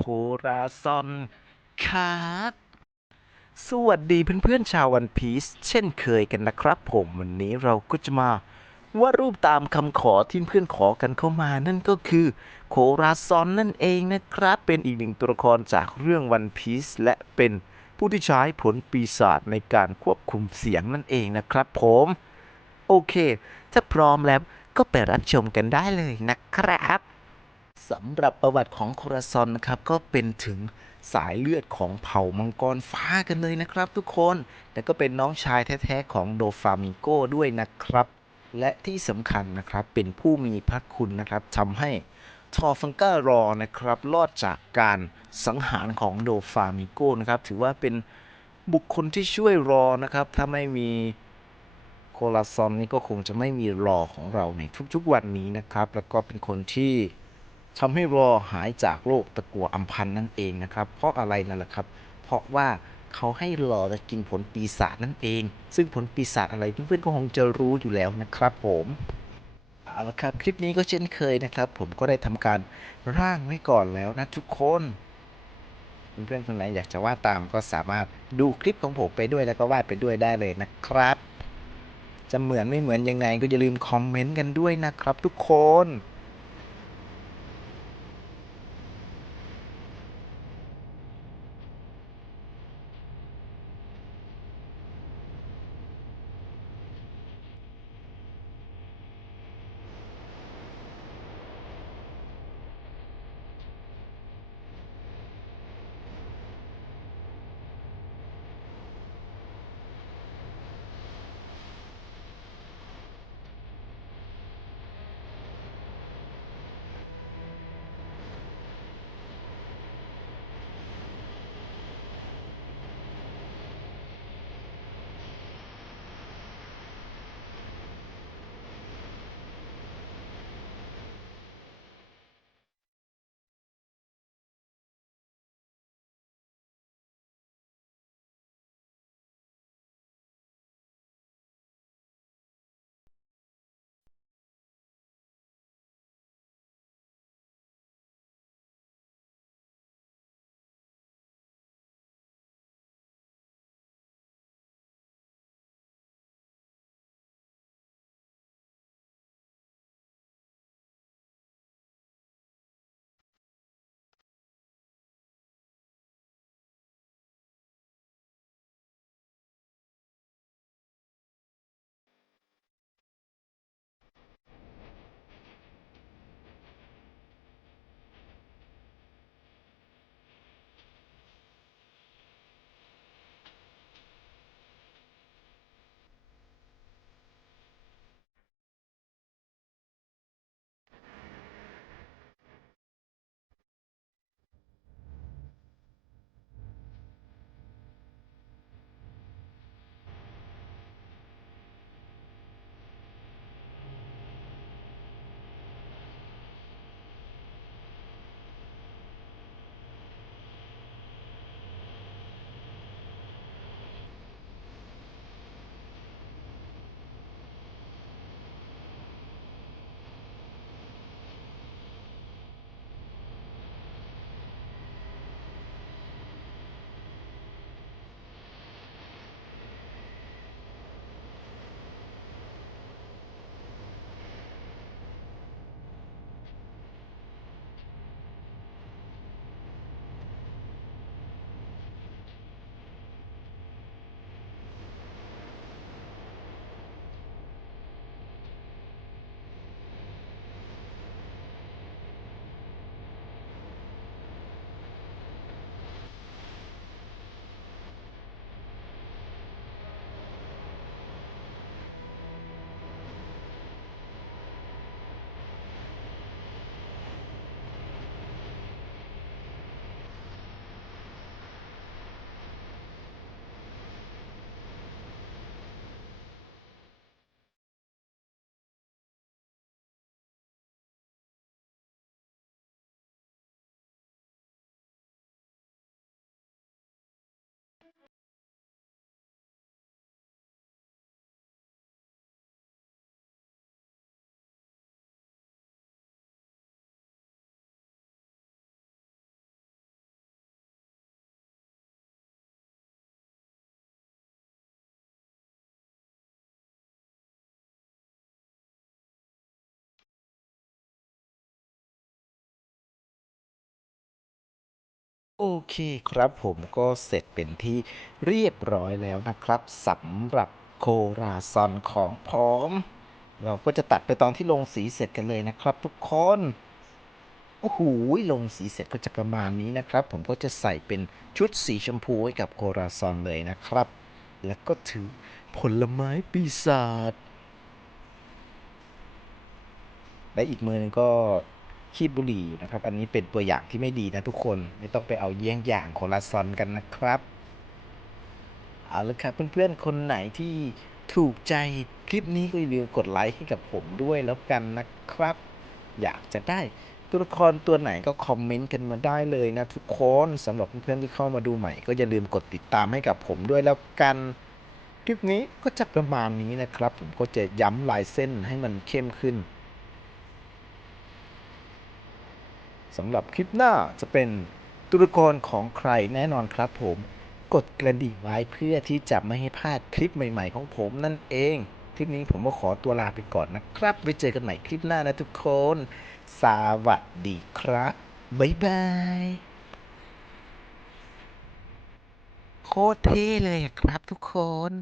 โคราซอนครับสวัสดีเพื่อนๆชาววันพีซเช่นเคยกันนะครับผมวันนี้เราก็จะมาวาดรูปตามคำขอที่เพื่อนขอกันเข้ามานั่นก็คือโคราซอนนั่นเองนะครับ เป็นอีกหนึ่งตัวละครจากเรื่องวันพีซและเป็นผู้ที่ใช้ผลปีศาจในการควบคุมเสียงนั่นเองนะครับผมโอเค ถ้าพร้อมแล้วก็ไปรับชมกันได้เลยนะครับ สำหรับประวัติของโคราซอนนะครับก็เป็นถึงสายเลือดของเผ่ามังกรฟ้ากันเลยนะครับทุกคนและก็เป็นน้องชายแท้ๆของโดฟามิโก้ด้วยนะครับ และที่สำคัญนะครับเป็นผู้มีพระคุณนะครับทำให้ทอฟังการรอนะครับรอดจากการสังหารของโดฟามิโก้นะครับถือว่าเป็นบุคคลที่ช่วยรอนะครับ ถ้าไม่มีโคลาซอนนี่ก็คงจะไม่มีรอของเราในทุกๆวันนี้นะครับ แล้วก็เป็นคนที่ ทำให้รอหายจากโรคตะกัวอัมพันนั่นเองนะครับ เพราะอะไรนั่นแหละครับ เพราะว่าเขาให้รอจะกินผลปีศาจนั่นเอง ซึ่งผลปีศาจอะไรเพื่อนๆก็คงจะรู้อยู่แล้วนะครับผมเอาละครับ คลิปนี้ก็เช่นเคยนะครับ ผมก็ได้ทำการร่างไว้ก่อนแล้วนะทุกคนเพื่อนๆคนไหนอยากจะวาดตามก็สามารถดูคลิปของผมไปด้วยแล้วก็วาดไปด้วยได้เลยนะครับ จะเหมือนไม่เหมือนยังไงก็อย่าลืมคอมเมนต์กันด้วยนะครับทุกคน โอเคครับผมก็เสร็จเป็นที่เรียบร้อยแล้วนะครับสำหรับโคราซอนของผมเราก็จะตัดไปตอนที่ลงสีเสร็จกันเลยนะครับ ทุกคนโอ้โหลงสีเสร็จก็จะประมาณนี้นะครับ ผมก็จะใส่เป็นชุดสีชมพูให้กับโคราซอนเลยนะครับ แล้วก็ถือผลไม้ปีศาจและอีกมือหนึงก็ คีบบุหรี่นะครับ อันนี้เป็นตัวอย่างที่ไม่ดีนะทุกคน ไม่ต้องไปเอาเยี่ยงอย่างโคราซอนกันนะครับ เอาละครับเพื่อนๆ คนไหนที่ถูกใจคลิปนี้ก็อย่าลืมกดไลค์ให้กับผมด้วยแล้วกันนะครับ อยากจะได้ตัวละครตัวไหนก็คอมเมนต์กันมาได้เลยนะทุกคนสำหรับเพื่อนๆที่เข้ามาดูใหม่ ก็อย่าลืมกดติดตามให้กับผมด้วยแล้วกัน คลิปนี้ก็จะประมาณนี้นะครับ ผมก็จะย้ำลายเส้นให้มันเข้มขึ้น สำหรับคลิปหน้าจะเป็นตัวละครของใครแน่นอนครับผม กดกระดิ่งไว้เพื่อที่จะไม่ให้พลาดคลิปใหม่ ๆ ของผมนั่นเอง คลิปนี้ผมก็ขอตัวลาไปก่อนนะครับ ไว้เจอกันใหม่คลิปหน้านะทุกคน สวัสดีครับบ๊ายบายโคตรเท่เลยครับทุกคน